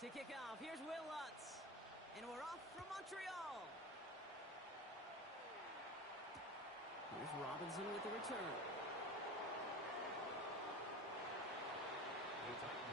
To kick off, here's Will Lutz. And we're off from Montreal. Here's Robinson with the return. The Titans.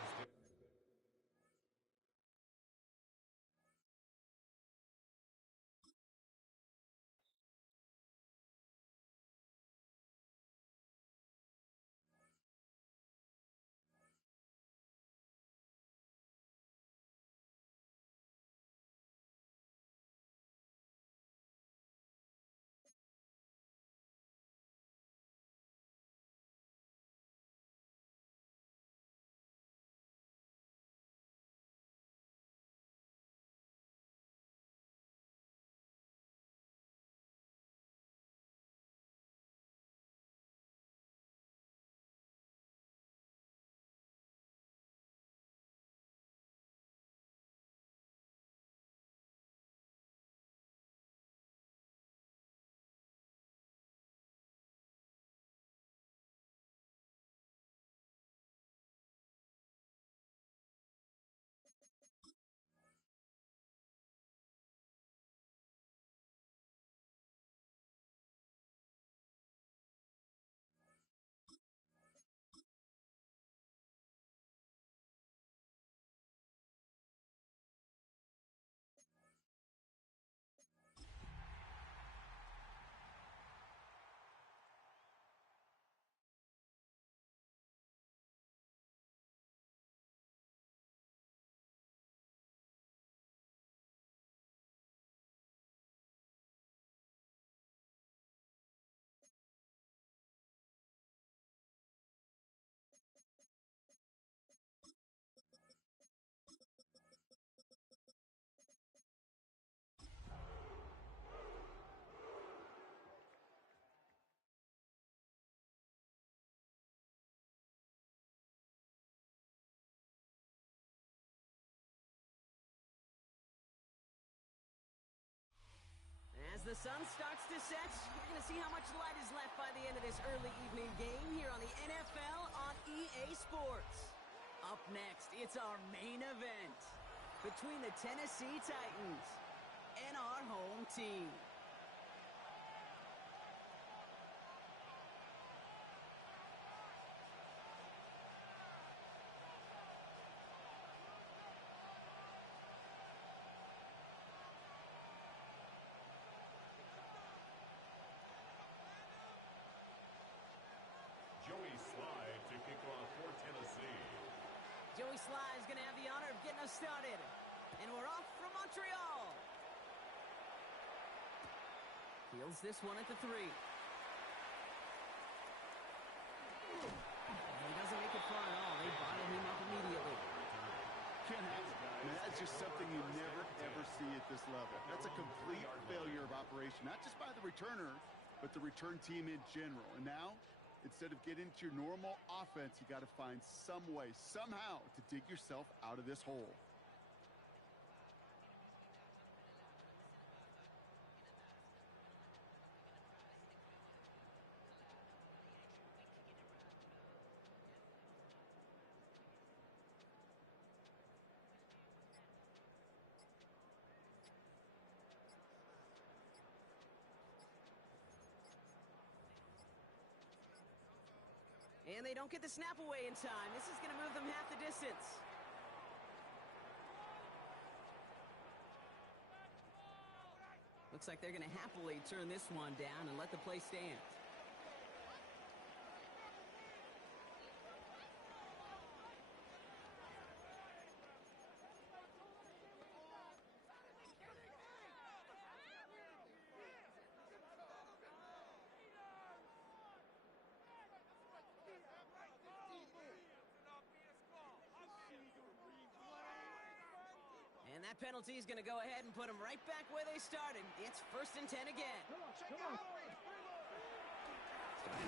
As the sun starts to set, we're going to see how much light is left by the end of this early evening game here on the NFL on EA Sports. Up next, it's our main event between the Tennessee Titans and our home team. Joey Slye to kick off for Tennessee. Joey Slye is going to have the honor of getting us started. And we're off from Montreal. Fields this one at the 3. And he doesn't make it far at all. They bottle him up immediately. Can't have it. Man, that's just something you never, ever see at this level. That's a complete failure of operation, not just by the returner, but the return team in general. And now, instead of getting into your normal offense, you got to find some way, somehow, to dig yourself out of this hole. And they don't get the snap away in time. This is going to move them half the distance. Looks like they're going to happily turn this one down and let the play stand. And that penalty is going to go ahead and put them right back where they started. It's 1st and 10 again. Starting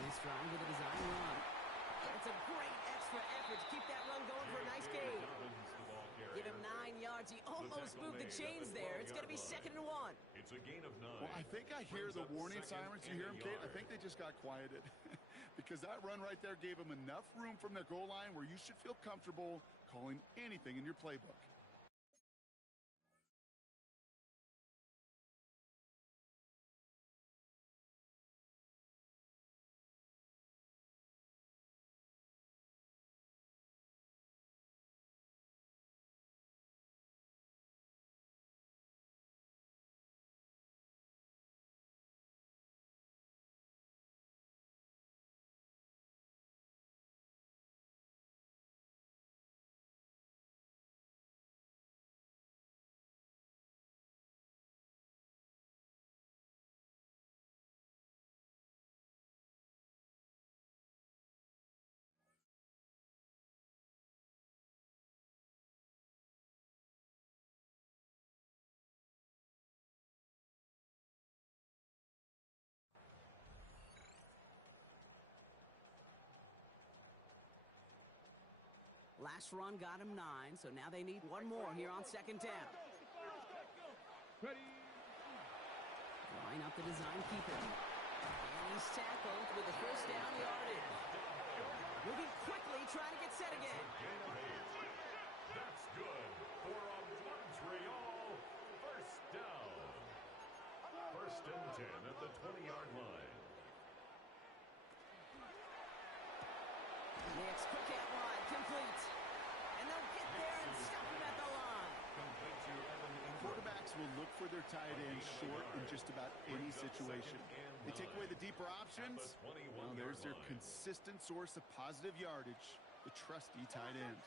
this drive with a design run. It's a great extra effort to keep that run going for a nice gain. Give him 9 yards. He almost moved the chains there. It's going to be 2nd and 1. It's a gain of 9. Well, I think I hear the warning sirens. You hear them, Kate? I think they just got quieted. Because that run right there gave them enough room from their goal line where you should feel comfortable calling anything in your playbook. last run got him 9, so now they need one more here on second down. Line up the design keeper. And he's tackled with the first down yardage. Moving quickly, trying to get set again. That's good for a Montreal first down. First and 10 at the 20-yard line. Next, quick out wide, complete. And they'll get there and stop him at the line. Complete to Evan Ingram. Quarterbacks will look for their tight end short in just about any situation. They take away the deeper options. Well, there's their consistent source of positive yardage, the trusty tight end.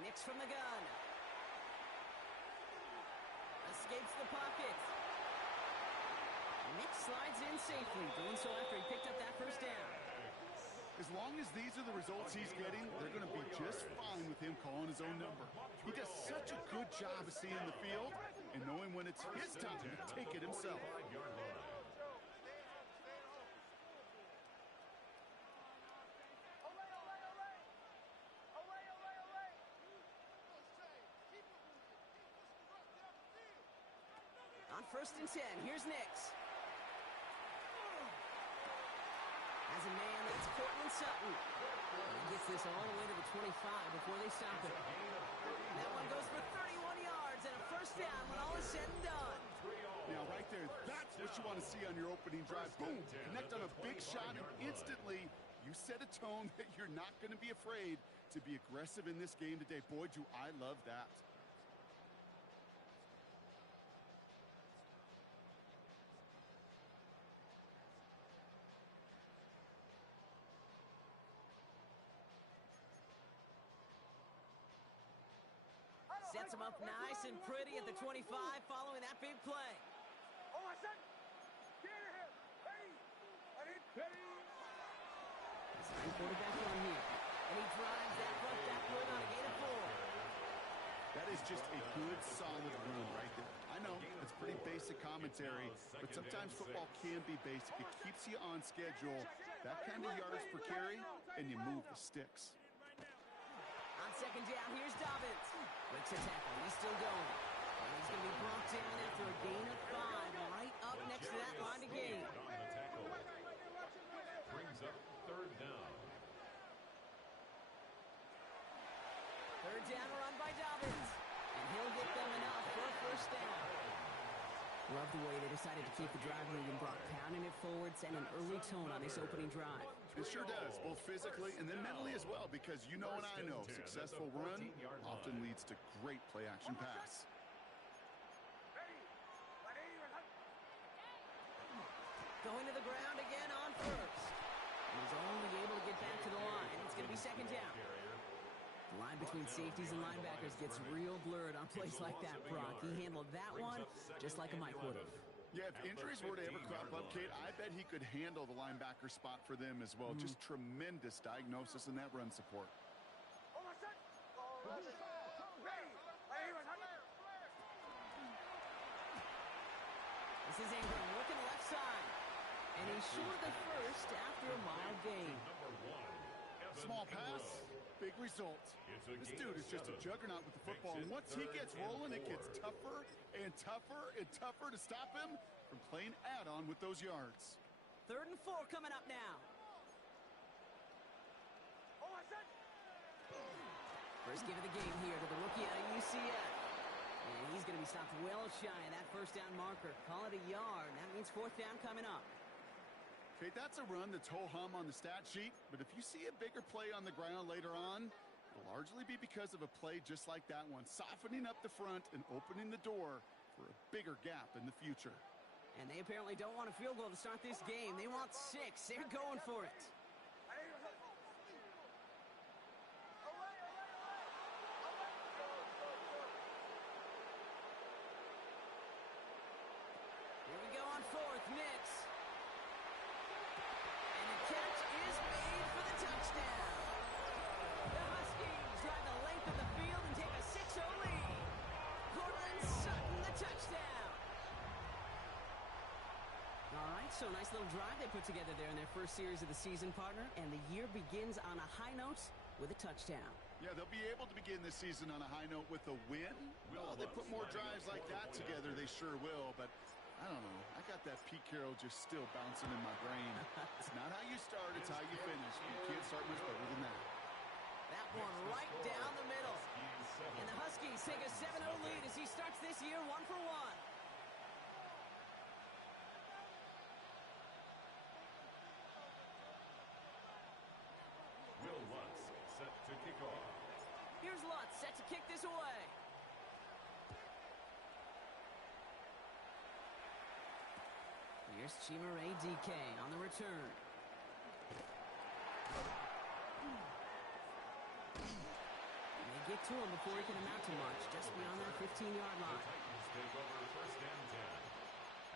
Nix from the gun. Escapes the pocket. Nix slides in safely, doing so after he picked up that first down. As long as these are the results he's getting, they're going to be just fine with him calling his own number. He does such a good job of seeing the field and knowing when it's his time to take it himself. On first and 10, here's Nix. As a man, that's Cortland Sutton. He gets this all the way to the 25 before they stop it. That one goes for 31 yards and a first down when all is said and done. Now, right there, that's what you want to see on your opening drive. Boom, connect on a big shot, and instantly you set a tone that you're not going to be afraid to be aggressive in this game today. Boy, do I love that. Sets him up nice and pretty at the 25 following that big play. Design quarterback run here. And he drives that front backward on a gain of 4. That is just a good, solid run right there. I know, it's pretty basic commentary, but sometimes football can be basic. It keeps you on schedule, that kind of yards per carry, and you move the sticks. On second down, here's Dobbins. Breaks a tackle. He's still going. And he's going to be brought down after a gain of 5, right up next to that line of gain. Brings up third down. Third down run by Dobbins. And he'll get them enough for a first down. Love the way they decided to keep the drive moving, brought pounding it forward, send an early tone on this opening drive. It sure does, both physically and then mentally as well, because you know and I know, successful run often leads to great play-action pass. Going to the ground again on first. He's only able to get back to the line. It's going to be second down. The line between safeties and linebackers gets real blurred on plays like that, Brock. He handled that one just like a Mike would have. Yeah, if injuries were to ever crop up, Kate, I bet he could handle the linebacker spot for them as well. Just tremendous diagnosis in that run support. This is Ingram looking left side. And he's short of the first after a mild gain. Small pass, big result. This dude is just a juggernaut with the football, and once he gets rolling, it gets tougher and tougher and tougher to stop him from playing add-on with those yards. 3rd and 4 coming up now. First give of the game here to the rookie out of UCF. And he's going to be stopped well shy of that first down marker. Call it a yard. That means 4th down coming up. Okay, that's a run that's ho-hum on the stat sheet, but if you see a bigger play on the ground later on, it'll largely be because of a play just like that one, softening up the front and opening the door for a bigger gap in the future. And they apparently don't want a field goal to start this game. They want 6. They're going for it. mix. And the catch is made for the touchdown. The Huskies drive the length of the field and take a 6-0 lead. Cortland Sutton, the touchdown. All right, so nice little drive they put together there in their first series of the season, partner. And the year begins on a high note with a touchdown. Yeah, they'll be able to begin this season on a high note with a win. Well, they put more drives like that together, they sure will. But I don't know. I got that Pete Carroll just still bouncing in my brain. It's not how you start, it's how you finish. You can't start much better than that. That one right down the middle. And the Huskies take a 7-0 lead as he starts this year 1-1. Will Lutz set to kick off. Here's Lutz set to kick this away. Here's Chimere DK on the return. They get to him before he can amount to much, just beyond that 15-yard The line. Titans take over first and 10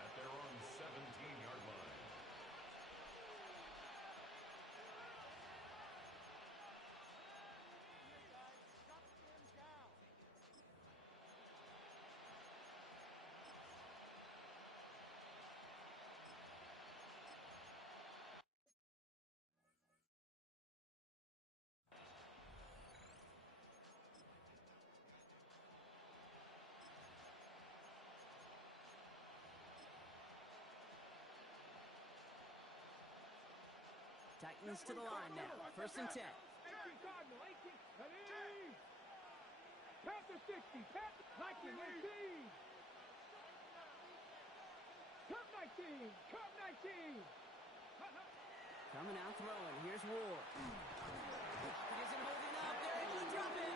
at their own 17-yard line. Titans to the line now. First and 10. 18 Cardinal, 18. Ready? Panther 60. Panther 19. 19. Cup 19. Cup 19. Coming out throwing. Here's Ward. It isn't holding up. They're able to drop it.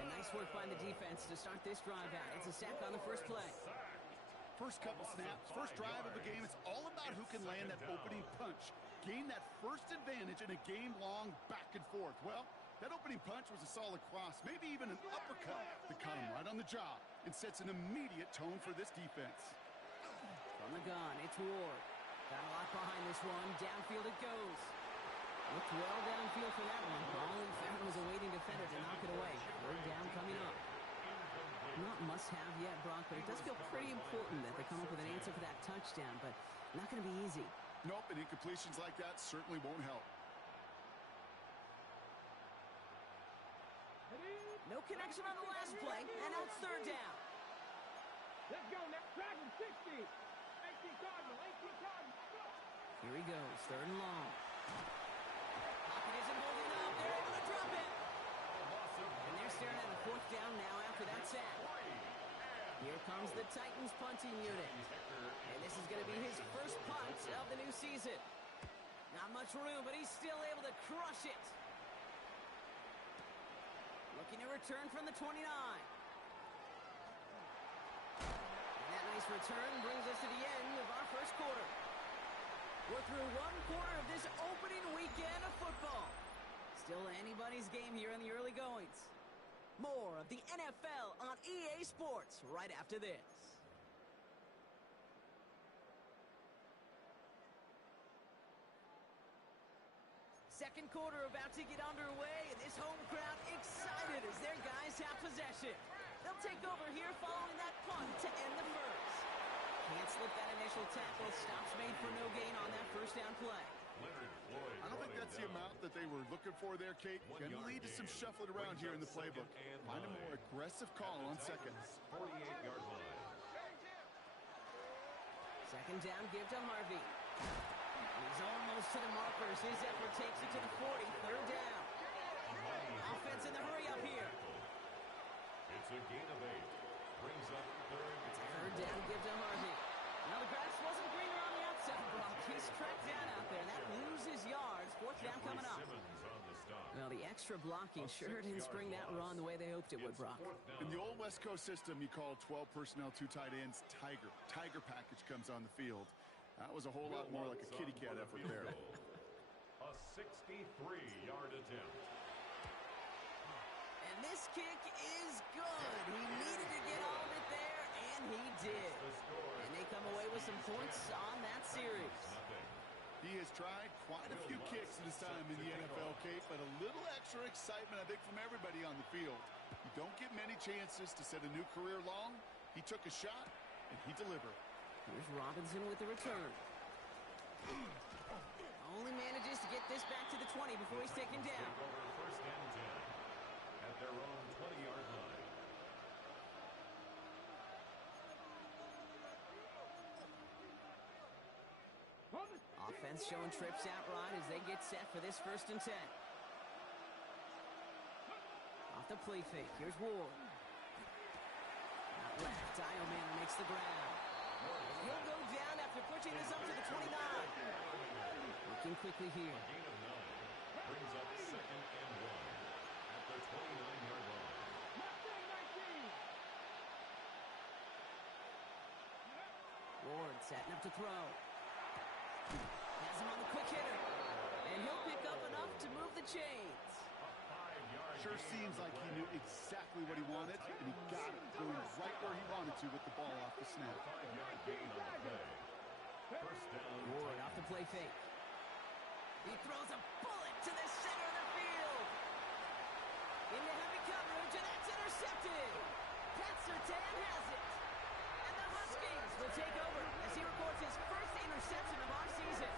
And nice work by the defense to start this drive out. It's a sack on the first play. First couple snaps, first drive of the game, it's all about who can land that opening punch. Gain that first advantage in a game-long back and forth. Well, that opening punch was a solid cross, maybe even an uppercut that caught him right on the job and sets an immediate tone for this defense. From the gun, it's Ward. Got a lot behind this one. Downfield it goes. Looked well downfield for that one. Ball in fact was a waiting defender to knock it away. Third down coming up. Not must-have yet, Brock, but it does feel pretty important that they come up with an answer for that touchdown, but not going to be easy. Nope, and incompletions like that certainly won't help. No connection on the last play, and now it's third down. Let's go now. Dragon 60. 18 Cardinal, 18 Cardinal. Here he goes, third and long. Pocket isn't holding up. They're able to drop it. And they're staring at a fourth down now after that sack. Here comes the Titans punting unit. And this is going to be his first punt of the new season. Not much room, but he's still able to crush it. Looking to return from the 29. And that nice return brings us to the end of our first quarter. We're through one quarter of this opening weekend of football. Still anybody's game here in the early goings. More of the NFL on EA Sports right after this. Second quarter about to get underway, and this home crowd excited as their guys have possession. They'll take over here following that punt to end the first. Can't slip that initial tackle. Stops made for no gain on that first down play. I don't think that's the amount that they were looking for there, Kate. Going to lead to some shuffling around here in the playbook. Find a more aggressive call on second. 48-yard line. Second down, give to Harvey. He's almost to the markers. His effort takes it to the 40. Third down. Offense in the hurry up here. It's a gain of 8. Brings up third. Third down, give to Harvey. Now the grass wasn't greener on the outside, Brock. He's tracked down out there. That loses yards. Fourth down coming up. Simmons on the stop. Well, the extra blocking sure didn't spring that run the way they hoped it would, Brock. In the old West Coast system, you call 12 personnel, 2 tight ends, Tiger. Tiger package comes on the field. That was a whole lot more like a kitty cat effort there. A 63-yard attempt. And this kick is good. He needed to get all of it there, and he did. And they come away with some points on that series. He has tried quite a few kicks in his time in the NFL, Kate, but a little extra excitement, I think, from everybody on the field. You don't get many chances to set a new career long. He took a shot, and he delivered. Here's Robinson with the return. Only manages to get this back to the 20 before he's taken down. First and 10 at their own 20-yard line. Offense showing trips out right as they get set for this 1st and 10. Off the play fake. Here's Ward. Out left. Manor makes the grab. He'll go down after pushing this up to the 29. Looking quickly here. A gain of 9 brings up 2nd and 1 at their 29-yard line. Ward setting up to throw. Has him on the quick hitter. And he'll pick up enough to move the chains. Sure seems like he knew exactly what he wanted, and he got it going right where he wanted to with the ball off the snap. 5-yard gain on the play. First down. Ward off the play fake. He throws a bullet to the center of the field. Into heavy coverage, and that's intercepted. Pat Surtain has it. And the Huskies will take over as he records his first interception of our season.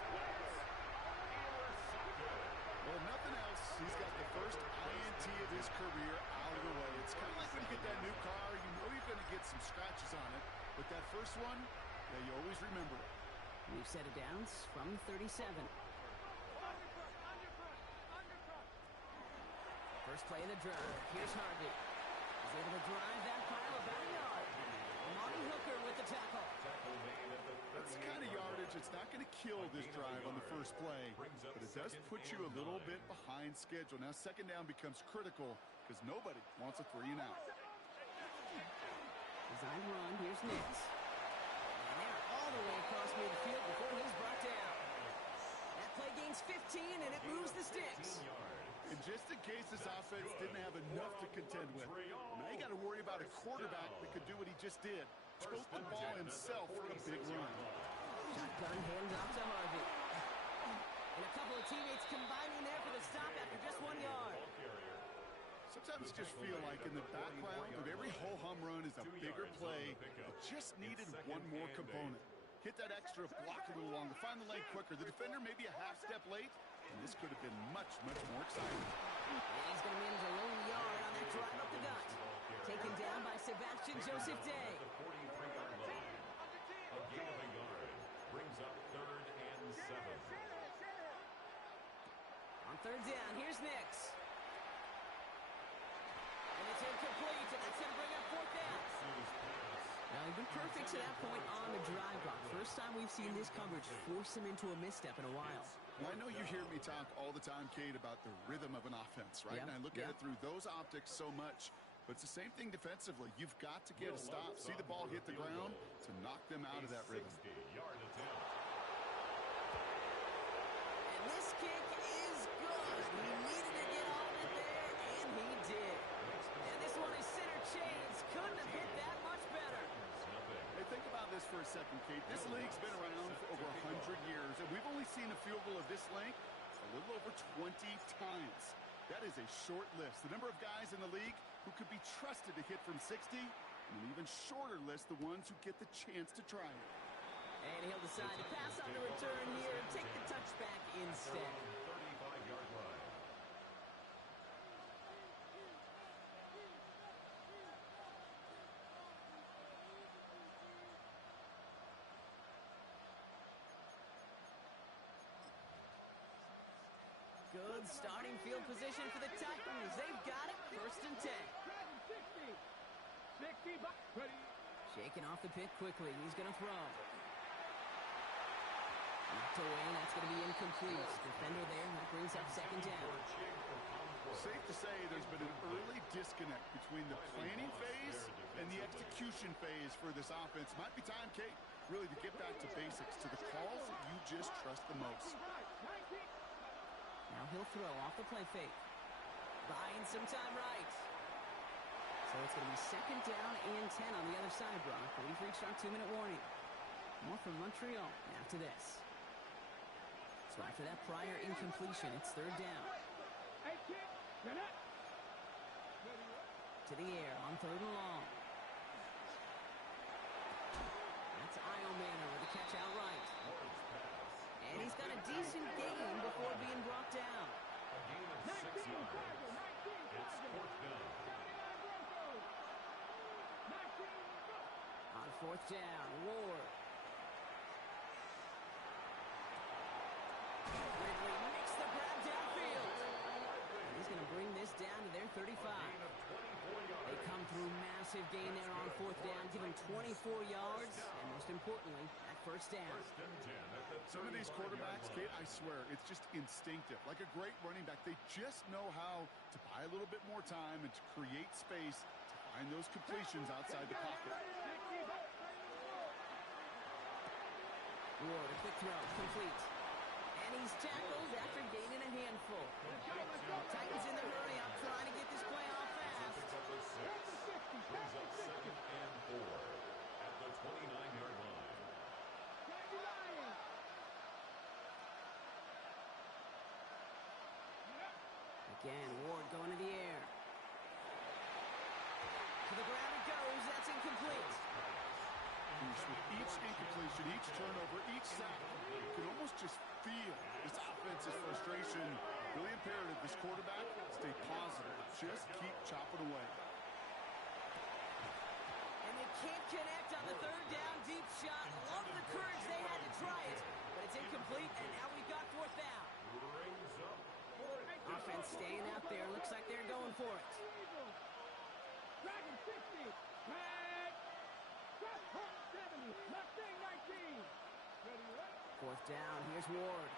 Well, if nothing else, he's got the first INT of his career out of the way. It's kind of like when you get that new car, you know you're going to get some scratches on it. But that first one, yeah, you always remember it. We've set it down from 37. First play of the drive. Here's Harvey. He's able to drive that pile about a yard. Monty Hooker with the tackle. That's the kind of yardage it's not going to kill this drive on the first play, but it does put you a little bit behind schedule. Now second down becomes critical because nobody wants a 3 and out. Design run. Here's Nix. And they're all the way across midfield before he's brought down. That play gains 15, and it moves the sticks. And just in case this offense didn't have enough to contend with, now you got to worry about a quarterback that could do what he just did. Tote the ball himself for a big run. Shotgun hands off to Harvey. And a couple of teammates combining there for the stop after just 1 yard. Sometimes you just feel like in the background of every ho-hum run is a bigger play that just needed one more component. Hit that extra block a little longer, find the lane quicker. The defender maybe a half step late, and this could have been much, much more exciting. And he's going to manage a lone yard on that drive up the gut. Taken down by Sebastian Joseph Day. The 43-yard line. A gain of a yard brings up 3rd and 7. On 3rd down, here's Nix. And it's incomplete, and that's going to bring up 4th down. Now, they've been perfect to that point on the drive block. First time we've seen this coverage force them into a misstep in a while. Well, I know you hear me talk all the time, Kate, about the rhythm of an offense, right? Yeah, And I look at it through those optics so much. But it's the same thing defensively. You've got to get a stop, see the ball hit the ground to knock them out of that rhythm. 60-yard attempt. And this kick is good. He needed to get all of it there, and he did. And this one is center chains. Couldn't have hit that much better. Hey, think about this for a second, Kate. This league's been around for over 100 years, and we've only seen a field goal of this length a little over 20 times. That is a short list. The number of guys in the league who could be trusted to hit from 60, and an even shorter list the ones who get the chance to try it. And he'll decide to pass on the return here and take the touchback instead. 35-yard line. Good starting field position for the Titans. They've got it. 1st and 10. 60, ready. Shaking off the pick quickly. He's going to throw. Knocked away. That's going to be incomplete. Defender there. That brings brings up second down. Safe to say there's been an early disconnect between the planning phase and the execution phase for this offense. Might be time, Kate, really to get back to basics, to the calls that you just trust the most. Now he'll throw off the play fake. Buying some time right. So it's going to be second down and 10 on the other side, Brock. But we've reached our 2-minute warning. More from Montreal after this. So after that prior incompletion, it's third down. To the air on third and long. That's Iomanner with the catch outright. And he's got a decent gain before being brought down. A gain of 6 yards. It's fourth down. On fourth down, Ward. Ridley makes the grab downfield. And he's going to bring this down to their 35. They come through massive gain there on fourth down, give him 24 yards, and most importantly, that first down. Some of these quarterbacks, Kate, I swear, it's just instinctive. Like a great running back, they just know how to buy a little bit more time and to create space to find those completions outside the pocket. Ward, a quick throw, complete. And he's tackled after gaining a handful. Titans in the hurry up, trying to get this play off fast. Brings up second and 4 at the 29-yard line. Again, Ward going to the air. To the ground it goes. That's incomplete. With each incompletion, each turnover, each sack, you can almost just feel this offense's frustration. Really imperative this quarterback stay positive. Just keep chopping away. And they can't connect on the third down deep shot. Love the courage they had to try it, but it's incomplete, and now we've got fourth down. Brings up Offense staying out there. Looks like they're going for it. Dragon 60. Home 70. Mustang 19. Ready, right? Fourth down. Here's Ward.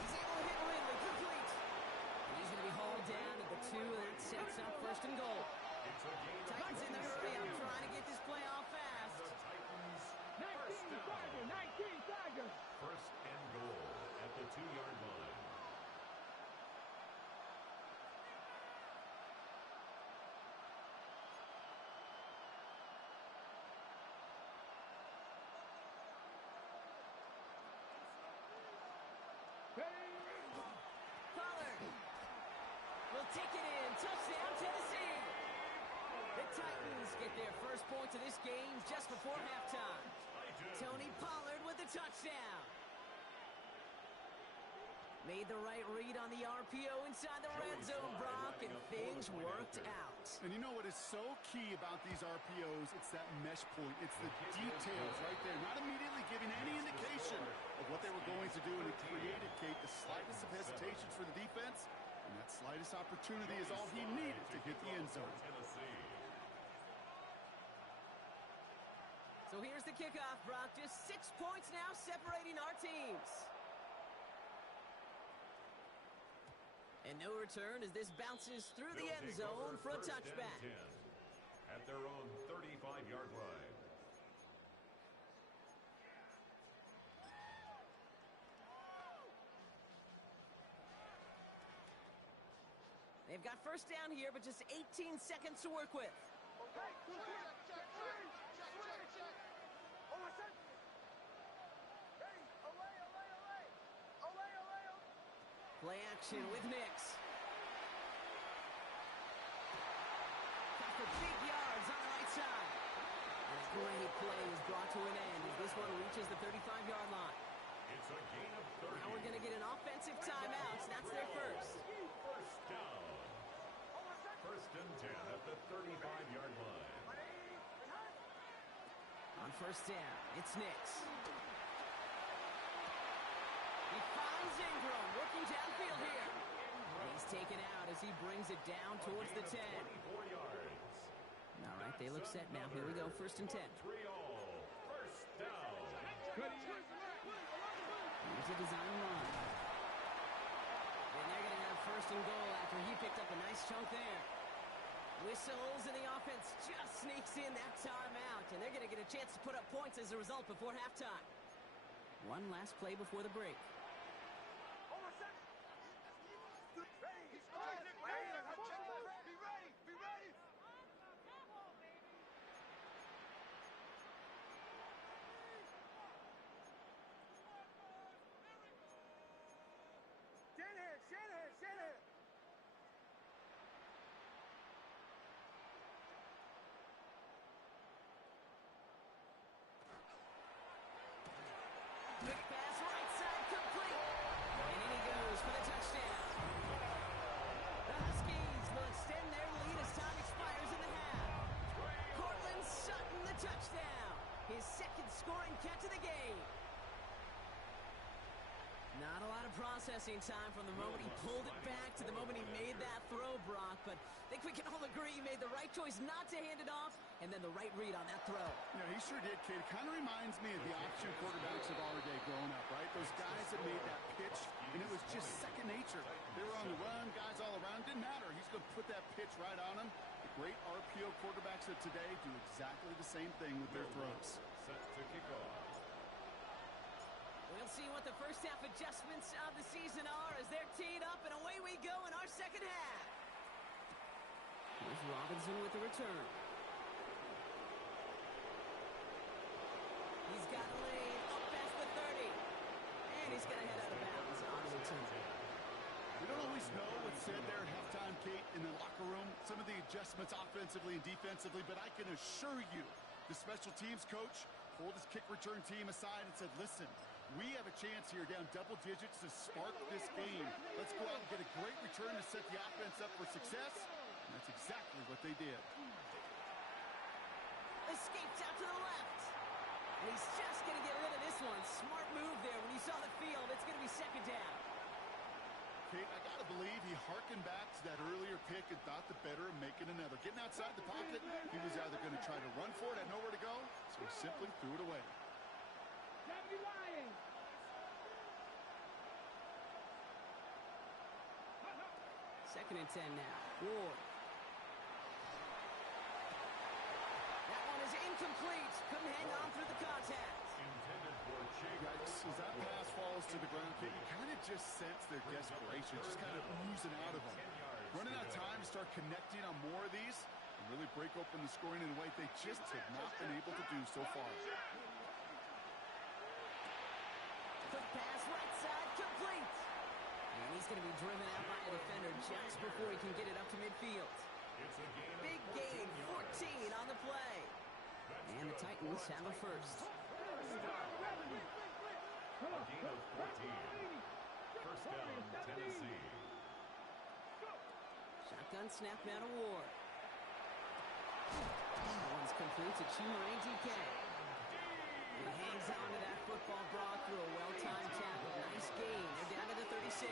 He's able to hit Ridley. Complete. And he's going to be hauled down at the 2, and that sets up first and goal. It's a gain of Titans in the hurry up, trying to get this play off fast. the Titans. 19 Tiger. 19 Tiger. First and goal at the 2-yard line. Pollard will take it in. Touchdown, Tennessee. The Titans get their first points of this game just before halftime. Tony Pollard with the touchdown. Made the right read on the RPO inside the red zone, Brock, and things worked out. And you know what is so key about these RPOs? It's that mesh point. It's the details right there. Not immediately giving any indication of what they were going to do, and it created, Kate, the slightest of hesitations for the defense, and that slightest opportunity is all he needed to hit the end zone. So here's the kickoff, Brock. Just 6 points now separating our teams. And no return as this bounces through the end zone for a touchback. At their own 35-yard line. They've got first down here, but just 18 seconds to work with. Play action with Nix. Got the big yards on the right side. And a great play is brought to an end as this one reaches the 35-yard line. It's a gain of 30. Now we're going to get an offensive timeout. That's their first. First down. First and 10 at the 35-yard line. On first down, it's Nix. He finds Ingram working downfield here. And he's taken out as he brings it down towards the 10. 24 yards. All right, they look set now. Here we go, first and 10. 3-all. First down. He a design run. And they're going to have first and goal after he picked up a nice chunk there. Whistles, and the offense just sneaks in that timeout. And they're going to get a chance to put up points as a result before halftime. One last play before the break. Quick pass, right side, complete. And in he goes for the touchdown. The Huskies will extend their lead as time expires in the half. Cortland Sutton, the touchdown. His second scoring catch of the game. Not a lot of processing time from the moment he pulled it back to the moment he made that throw, Brock. But I think we can all agree he made the right choice not to hand it off, and then the right read on that throw. Yeah, he sure did, kid. Kind of reminds me of the option quarterbacks of our day growing up, right? Those guys that made that pitch, and it was just second nature. They were on the run, guys all around. Didn't matter. He's going to put that pitch right on him. The great RPO quarterbacks of today do exactly the same thing with their throws. Set to kick off. We'll see what the first half adjustments of the season are as they're teed up, and away we go in our second half. Here's Robinson with the return. He's got a lane up past the 30. And he's going to head out of bounds on the return. We don't always know what's said there at halftime, Kate, in the locker room. Some of the adjustments offensively and defensively, but I can assure you the special teams coach pulled his kick return team aside and said, listen, we have a chance here down double digits to spark this game. Let's go out and get a great return to set the offense up for success. And that's exactly what they did. Escapes out to the left. And he's just going to get rid of this one. Smart move there. When you saw the field, it's going to be second down. Kate, I got to believe he harkened back to that earlier pick and thought the better of making another. Getting outside the pocket, he was either going to try to run for it, had nowhere to go, so he simply threw it away. Second and 10 now. Ward. That one is incomplete. Couldn't hang on through the contact. Intended for Yikes, as that pass falls to the ground, Kate, you kind of just sense their desperation, just kind of oozing out of them. Running out of time to start connecting on more of these and really break open the scoring in a way they just have not been able to do so far. Quick pass, right side, complete. And he's going to be driven out by a defender just before he can get it up to midfield. Big gain, 14 on the play. And the Titans have a first. A gain of 14. First down, Tennessee. Shotgun snap now to Ward. That one's complete to Chimere DK. He hangs on to that football, Brock, through a well-timed tackle. Nice gain. They're down to the 36.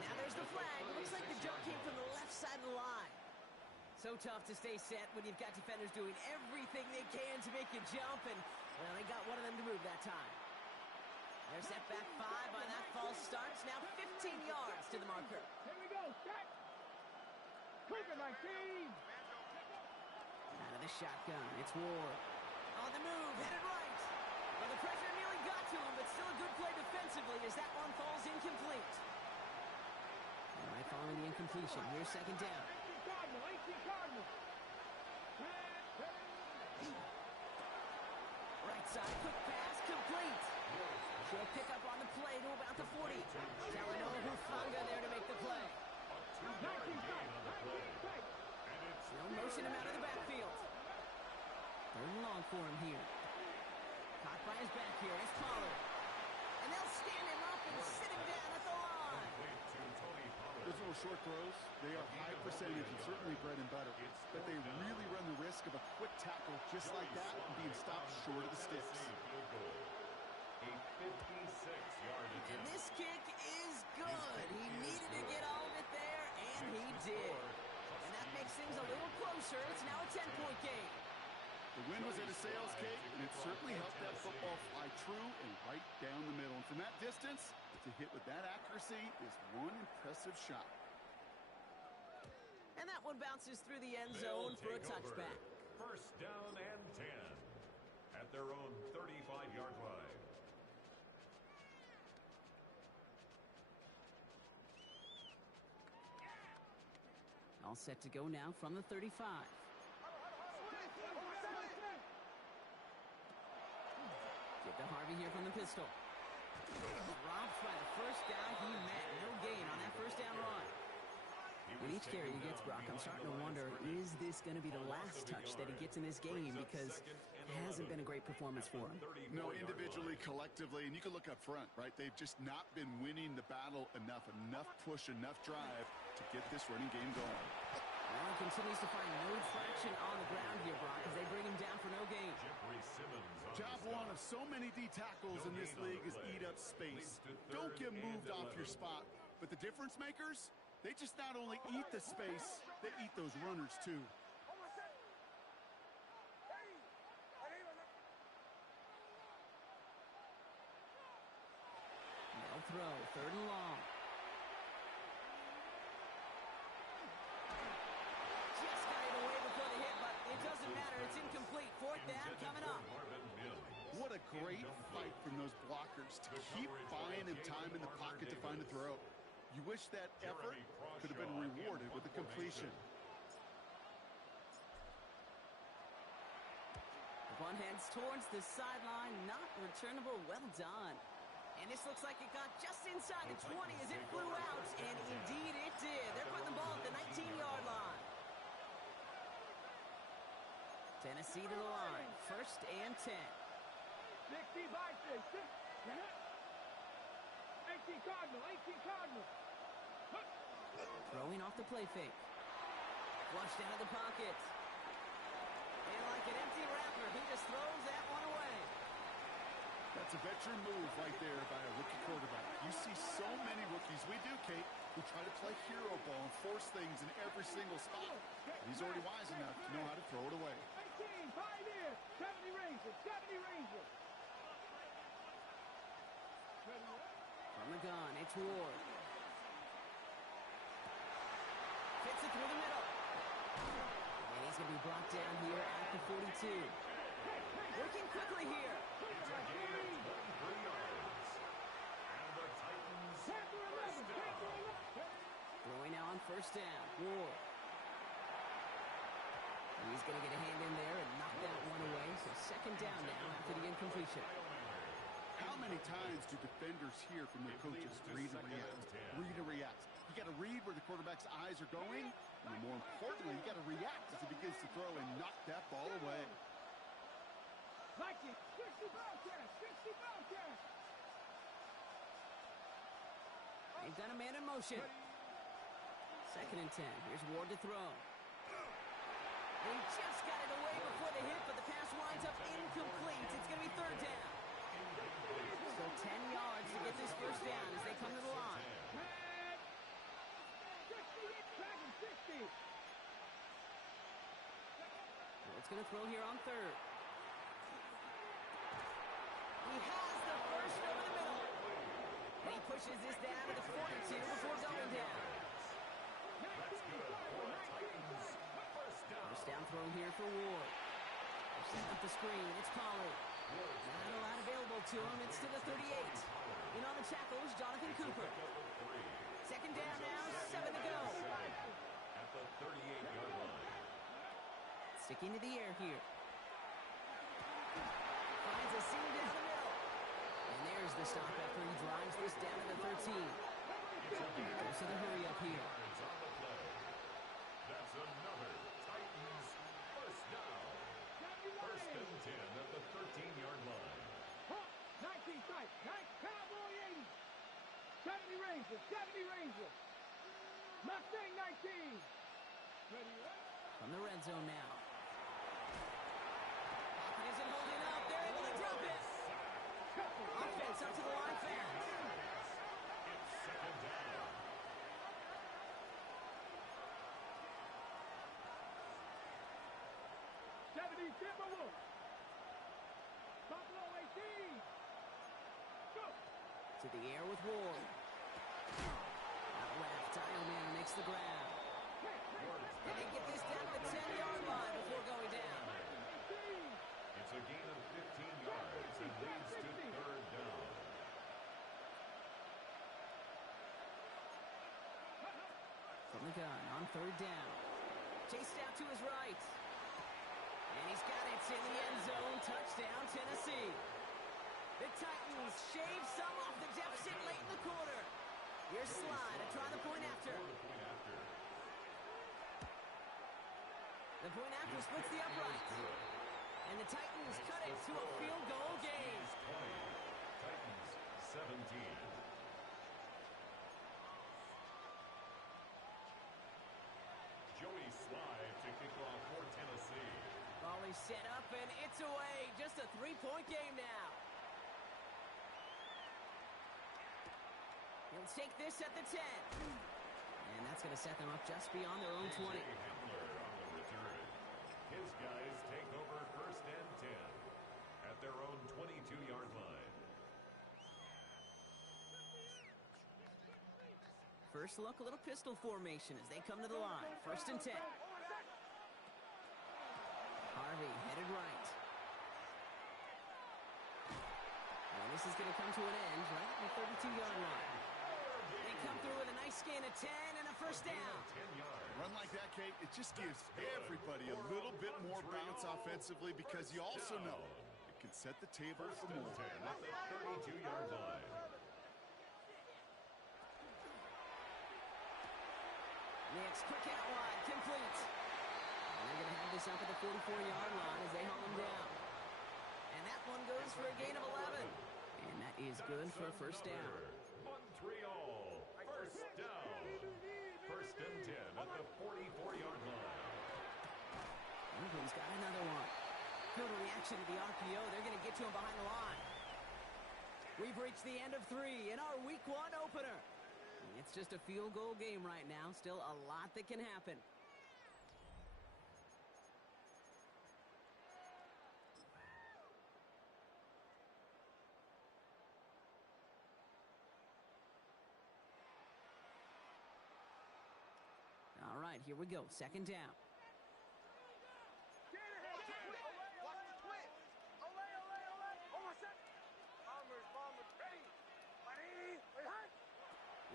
Now there's the flag. Looks like the jump came from the left side of the line. So tough to stay set when you've got defenders doing everything they can to make you jump, and, well, they got one of them to move that time. They're set back 5 on that false start. Now 15 yards to the marker. Here we go, set. Cougar 19. Out of the shotgun, it's Ward. On the move, headed right. Well, the pressure nearly got to him, but still a good play defensively as that one falls incomplete. All right, following the incompletion, here's second down. 18 Cardinal. Right side, quick pass, complete. She'll pick up on the play to about the 40. Talanoa Hufanga there to make the play. They'll motion him out of the backfield. Third and long for him here. Caught by his back here. It's Pollard. And they'll stand him up and sit him down at the line. Those little short throws, they are high percentage and certainly bread and butter. But they really run the risk of a quick tackle just like that and being stopped short of the sticks. A 56-yard attempt. And this kick is good. He needed to get all of it there, and he did. And that makes things a little closer. It's now a 10-point game. The wind was at a sales cake, and it certainly helped that football fly true and right down the middle. And from that distance, to hit with that accuracy is one impressive shot. And that one bounces through the end zone for a touchback. First down and 10 at their own 35-yard line. All set to go now from the 35. Get to Harvey here from the pistol. Drops by the first guy he met. No gain on that first down run. With each carry he gets, Brock, I'm starting to wonder, is this going to be the last touch that he gets in this game? Because it hasn't been a great performance for him. No, individually, collectively, and you can look up front, right? They've just not been winning the battle enough push, enough drive to get this running game going. Allen continues to find no traction on the ground here, Brock, as they bring him down for no gain. Job one of so many D tackles in this league is eat up space. Don't get moved off your spot. But the difference makers, they just not only eat the space, they eat those runners too. No throw, third and long. Just got it away before the hit, but it doesn't matter. It's incomplete. Fourth down coming up. What a great fight from those blockers to keep buying him time in the pocket to find a throw. You wish that effort could have been rewarded with a completion. The ball heads towards the sideline, not returnable. Well done. And this looks like it got just inside the 20 as it flew out, and indeed it did. They're putting the ball at the 19-yard line. Tennessee to the line, first and 10. 60 by 6. 18 Cardinal, 18 Cardinal. Throwing off the play fake. Flushed out of the pocket. And like an empty wrapper, he just throws that one away. That's a veteran move right there by a rookie quarterback. You see so many rookies, we do, Kate, who try to play hero ball and force things in every single spot. He's already wise enough to know how to throw it away. 18, 5 in. 70 Rangers, 70 Rangers. From the gun, it's Ward. Fits it through the middle. And he's going to be brought down here at the 42. Working quickly here. Throwing now on first down. Ward. He's going to get a hand in there and knock that one away. So second down now after the incompletion. How many times do defenders hear from their coaches, read and react, read and react? You got to read where the quarterback's eyes are going, and more importantly, you got to react as he begins to throw and knock that ball away. Like it, 60 Bobcats, 60 Bobcats. They've got a man in motion. Second and 10. Here's Ward to throw. They just got it away before the hit, but the pass winds up incomplete. It's going to be third down. So 10 yards to get this first down as they come to the line. 60. Ward's going to throw here on third. He has the first over the middle. And he pushes this down to the 42 before going down. First down throw here for Ward. They're setting up the screen. It's Pollard. Not a lot available to him. It's to the 38. In on the tackles, Jonathan Cooper. Second down now, 7 to go. At the 38-yard line. Sticking to the air here. Finds a seam down the middle. And there's the stop after he drives this down to the 13. Goes to the hurry up here. That's another Titans first down. First and 10 at the 13-yard line. 19 strike, 9 Cowboy 80. 70 Rangers, 70 Rangers. Mustang 19. From the red zone now. Pocket isn't holding up. They're able to drop it. Offense up to the line fast. It's second down. the Timberwolves. Buffalo 18. Go. To the air with Ward. Out left, Dialman makes the grab. And they get this down to the 10-yard line before going down. It's a gain of 15 yards and leads to third down. From the gun on third down. Chased out to his right. And he's got it in the end zone. Touchdown, Tennessee. The Titans shave some off the deficit late in the quarter. Here's Sly to try the point after. The point after splits the uprights. And the Titans cut it to a field goal game. Titans 17. Joey Sly to kick off for Tennessee. Ball is set up and it's away. Just a 3-point game now. He'll take this at the 10. And that's going to set them up just beyond their own 20. Handler on the return. His guys take over first and 10 at their own 22-yard line. First look, a little pistol formation as they come to the line. First and 10. Harvey headed right. And this is going to come to an end right at the 32-yard line. They come through with a nice gain of 10 and a first down. Run like that, Kate, it just gives everybody a little bit more bounce offensively because you also know it can set the table for more. 10 at the 32-yard line. Next, quick out wide, complete. And they're going to have this up at the 44-yard line as they haul him down. And that one goes for a gain of 11. And that is good for a first down. Montreal, first down. First and 10 at the 44-yard line. England's got another one. Good reaction to the RPO. They're going to get to him behind the line. We've reached the end of 3 in our Week 1 opener. It's just a field goal game right now. Still a lot that can happen. All right, here we go. Second down.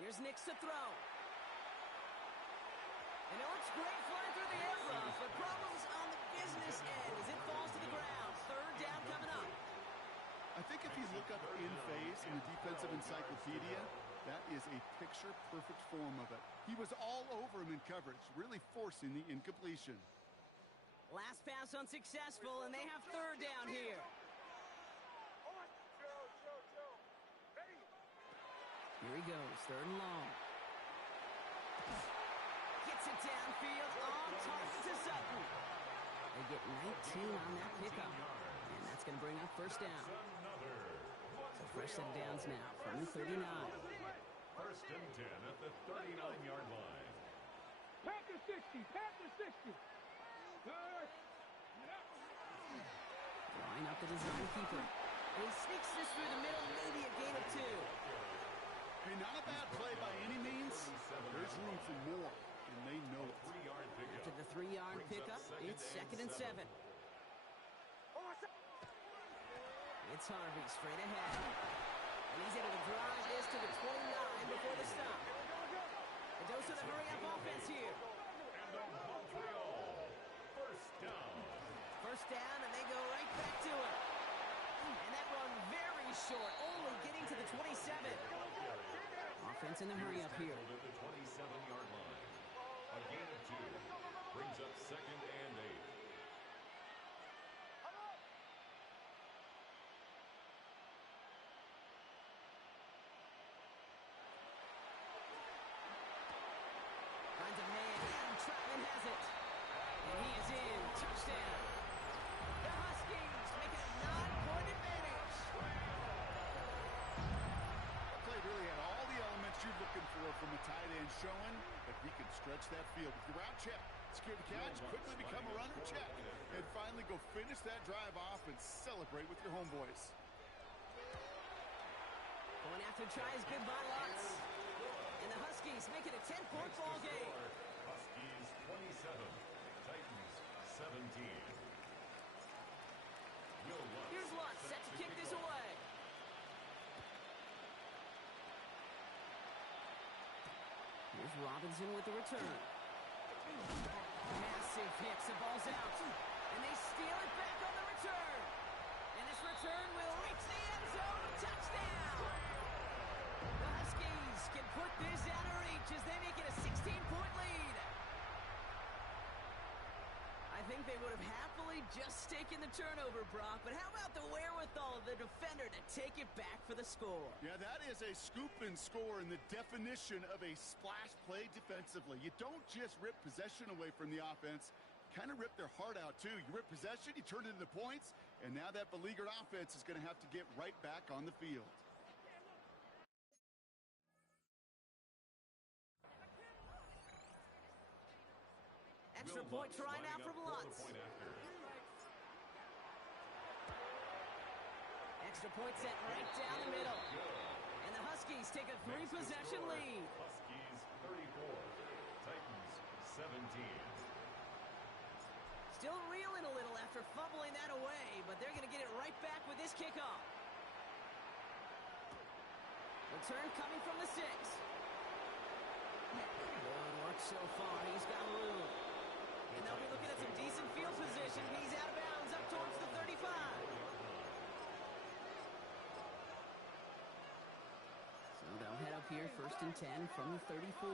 Here's Nix to throw. And it looks great flying through the air rush, but problems on the business end as it falls to the ground. Third down coming up. I think if you look up in phase in the defensive encyclopedia, that is a picture-perfect form of it. He was all over him in coverage, really forcing the incompletion. Last pass unsuccessful, and they have third down here. Here he goes, third and long. Gets it downfield, on target to Sutton. They get 19 on that pickup, and that's going to bring up first down. So fresh set of downs now from the 39. First and 10 at the 39-yard line. Pack to 60, pack to 60. Line up the design keeper. And he sneaks this through the middle, maybe a gain of 2. Hey, not a bad play by any means. There's room for more, and they know it. After the 3-yard pickup, it's second and 7. It's Harvey straight ahead. And he's able to drive this to the 29 before the stop. A dose of the hurry-up offense here. And Montreal, first down. First down, and they go right back to it. And that run very short, only getting to the 27. Offense in the hurry-up here. At the 27-yard line. A gain of 2 brings up second and 8. Finds a man, and Troutman has it. And he is in. Touchdown. The Huskies make it a 9-point advantage. That play really had all the elements you're looking for from a tight end, showing that he can stretch that field. With the route check, Secure the catch, quickly become a runner, check. And finally go finish that drive off and celebrate with your homeboys. Going after tries good by Lutz. And the Huskies make it a 10-point ball game. Huskies 27, Titans 17. Here's Lutz, set to kick this away. Here's Robinson with the return. Massive hits, the ball's out. And they steal it back on the return. And this return will reach the end zone. Touchdown! The Huskies can put this out of reach as they make it a 16-point lead. I think they would have happily just taken the turnover, Brock, but how about the wherewithal of the defender to take it back for the score? Yeah, that is a scoop and score in the definition of a splash play defensively. You don't just rip possession away from the offense, kind of rip their heart out too. You rip possession, you turn it into points, and now that beleaguered offense is going to have to get right back on the field. Extra point try now from Lutz. Extra point set right down the middle. And the Huskies take a three-possession lead. Huskies 34, Titans 17. Still reeling a little after fumbling that away, but they're going to get it right back with this kickoff. Return coming from the 6. Good work so far. He's got room. And they'll be looking at some decent field position. He's out of bounds up towards the 35. So they'll head up here, 1st and 10 from the 34.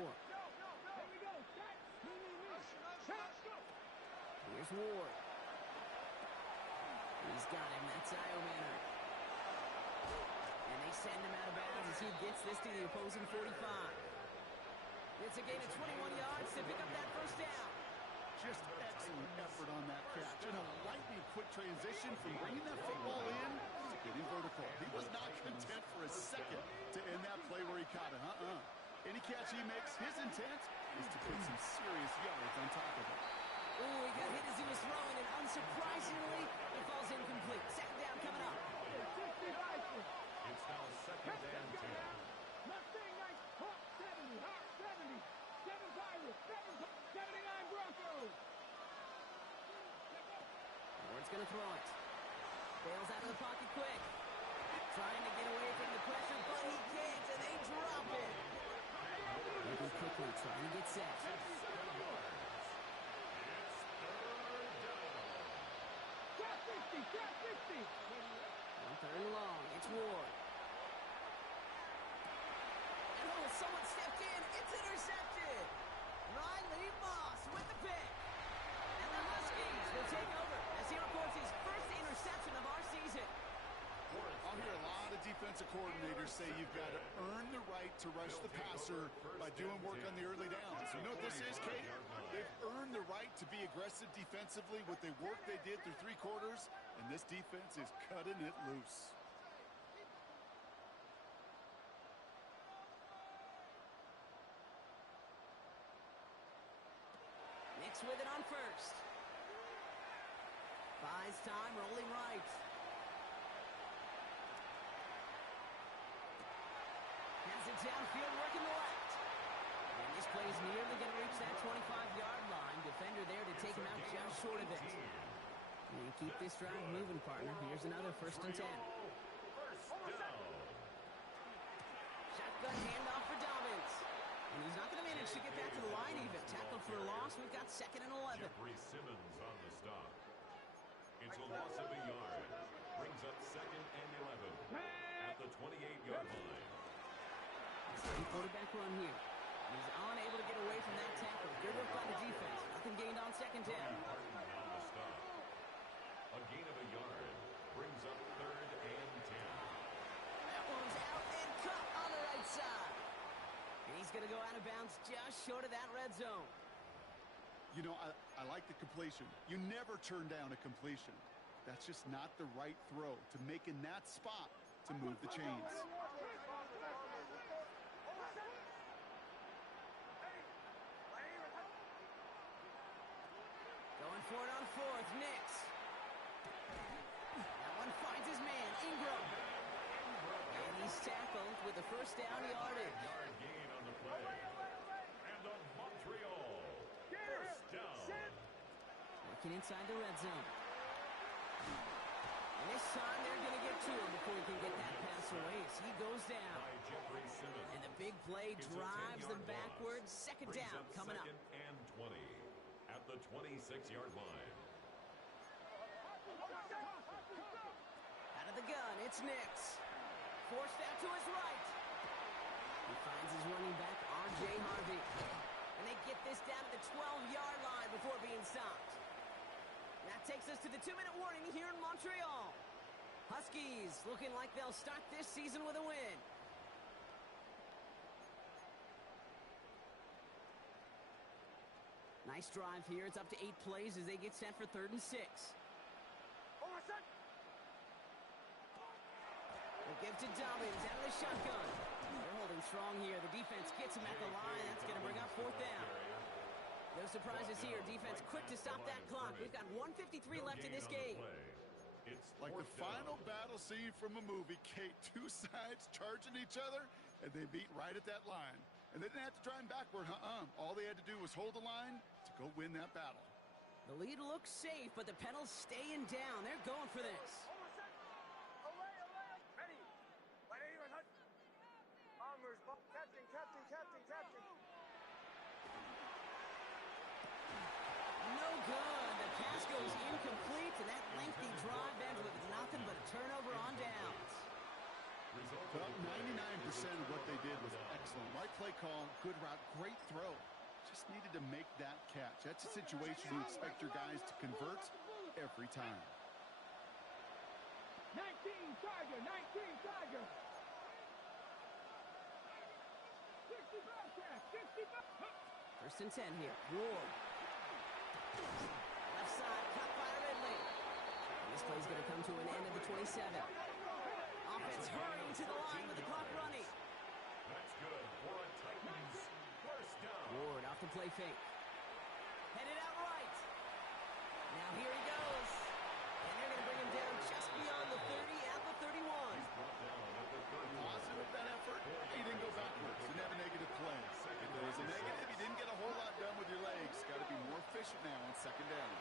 Here's Ward. He's got him. That's Iomanner. And they send him out of bounds as he gets this to the opposing 45. It's a gain of 21 yards to pick up that first down. Just excellent effort on that catch. And a lightning quick transition from bringing that football in to getting vertical. He was not content for a second to end that play where he caught it. Any catch he makes, his intent is to put some serious yards on top of it. Oh, he got hit as he was throwing, and unsurprisingly, it falls incomplete. Second down coming up. It's now 2nd and 10. Mustang Knights, Hawk 70, Hawk 70, 7 Pirates, 79 Broncos. Ward's going to throw it. Bails out of the pocket quick. Trying to get away from the pressure, but he can't, and they drop it. Moving quickly, trying to get set. Trap 60. On 3rd and long, it's Ward. And someone stepped in. It's intercepted. Riley Moss with the pick. And the Huskies will take over as he records his first interception of our season. I'll hear a lot of defensive coordinators say you've got to earn the right to rush the passer by doing work on the early downs. You know what this is, Kate? They've earned the right to be aggressive defensively with the work they did through 3 quarters, and this defense is cutting it loose. Nix with it on 1st. Buys time, rolling right. Has it downfield, working the left. And this play is nearly going to reach that 25-yard line. Defender there to take him out just short of it. And keep this drive moving, partner. Here's another 1st and 10. Shotgun handoff for Dobbins. And he's not going to manage to get back to the line even. Tackle for a loss. We've got 2nd and 11. Jeffrey Simmons on the stop. It's a loss of a yard. Brings up 2nd and 11 at the 28-yard line. Steady quarterback run here. He's unable to get away from that tackle. Good work by the defense. Nothing gained on 2nd down. Martin on the stop. A gain of a yard. Brings up 3rd and 10. That one's out and cut on the right side. And he's going to go out of bounds just short of that red zone. You know, I like the completion. You never turn down a completion. That's just not the right throw to make in that spot to move the chains. for it on fourth. Knicks. That one finds his man, Ingram. And he's tackled with the first down yardage. Yard gain on the play. And on Montreal. First down. Working inside the red zone. And this time they're going to get to him before he can get that pass away as he goes down. By Jeffrey Simmons. And the big play It's a drives 10-yard them backwards. loss. Second Brings down coming up. Second and 20 at the 26-yard line. Out of the gun, it's Knicks. Forced out to his right. He finds his running back, R.J. Harvey. And they get this down to the 12-yard line before being stopped. That takes us to the 2-minute warning here in Montreal. Huskies looking like they'll start this season with a win. Nice drive here. It's up to 8 plays as they get set for 3rd and 6. They'll give to Dobbins out of the shotgun. They're holding strong here. The defense gets him at the line. That's going to bring up 4th down. No surprises here. Defense quick to stop that clock. We've got 1:53 left in this game. It's Like the final battle scene from a movie, Kate, 2 sides charging each other, and they meet right at that line. And they didn't have to drive backward, All they had to do was hold the line to go win that battle. The lead looks safe, but the pedal's staying down. They're going for this. No good. The pass goes incomplete, and that lengthy drive ends with nothing but a turnover on downs. About 99% of what they did was excellent. Right play call, good route, great throw. Just needed to make that catch. That's a situation you expect your guys to convert every time. 19 Tiger, 19 Tiger. 65 catch, 65. 1st and 10 here. Ward. Left side, caught by Ridley. And this play's going to come to an end at the 27. Offense hurrying to the line with the clock running. That's good for a Titans first down. Ward off the play fake. Headed out right. Now here he goes. And they're going to bring him down just beyond the 30 at the 31. Brought down at the 31. Positive that effort. He didn't go backwards. Didn't have a negative play. If there was a negative, he didn't get a whole lot done with your legs. Got to be more efficient now on 2nd down.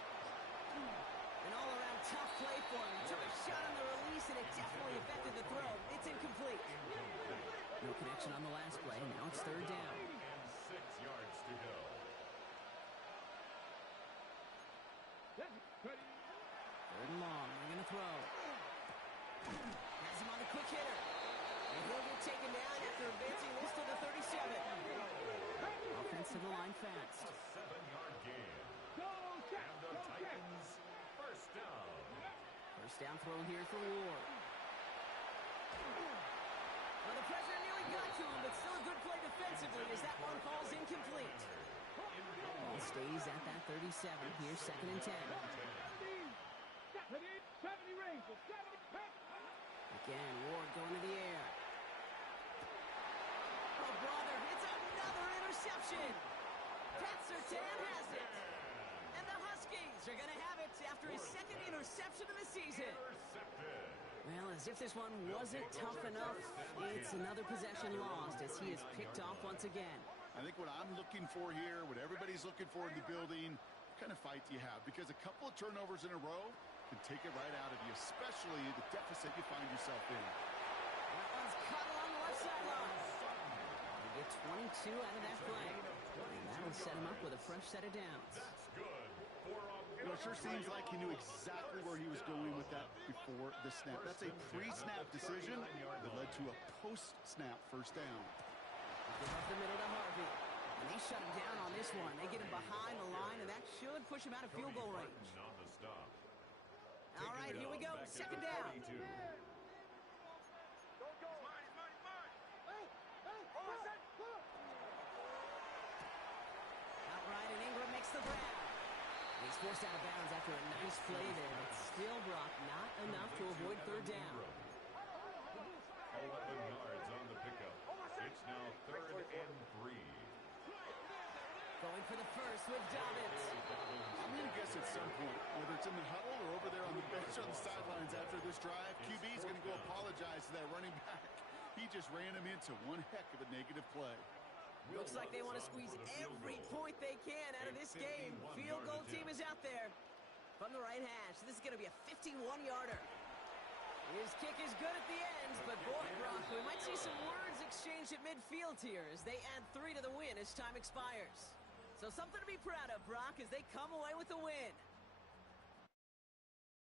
An all-around tough play for him. He took a shot on the release, and it definitely affected the throw. It's incomplete. No connection on the last play. Now it's 3rd down. And 6 yards to go. 3rd and long. They're going to throw. Has him on the quick hitter. And he'll get taken down after advancing this to the 37. Offense to the line fast. A 7-yard gain. And the Titans first down. First down throw here for Ward. Well, the pressure nearly got to him, but still a good play defensively as that one falls incomplete. Ball stays at that 37. Here's 2nd and 10. 70 Rangers, 70 Again, Ward going to the air. Oh, brother, it's another interception. Pat Surtain has it. And the Huskies are going to have it after his 2nd interception of the season. Intercepted. Well, as if this one wasn't tough enough, it's another possession lost as he is picked off once again. I think what I'm looking for here, what everybody's looking for in the building, what kind of fight do you have? Because a couple of turnovers in a row can take it right out of you, especially the deficit you find yourself in. That one's caught along the left sideline. They get 22 out of that play. And that'll set him up with a fresh set of downs. That's good for a It sure seems like he knew exactly where he was going with that before the snap. That's a pre-snap decision that led to a post-snap first down. Give up the middle to Harvey. And they shut him down on this one. They get him behind the line, and that should push him out of field goal range. on the stop. All right, here we go. 2nd down. Outright, and Ingram makes the grab. He's forced out of bounds after a nice play there, but still, Brock, not enough to avoid 3rd down. 11 yards on the pickup. It's now 3rd and 3. Going for the first with Dobbins. I'm going to guess at some point, whether it's in the huddle or over there on the bench on the sidelines after this drive, QB's going to go apologize to that running back. He just ran him into one heck of a negative play. Looks like they want to squeeze every point they can out of this game. Field goal team is out there from the right hash. This is going to be a 51-yarder. His kick is good at the end, but boy, Brock, we might see some words exchanged at midfield here as they add 3 to the win as time expires. So something to be proud of, Brock, as they come away with the win.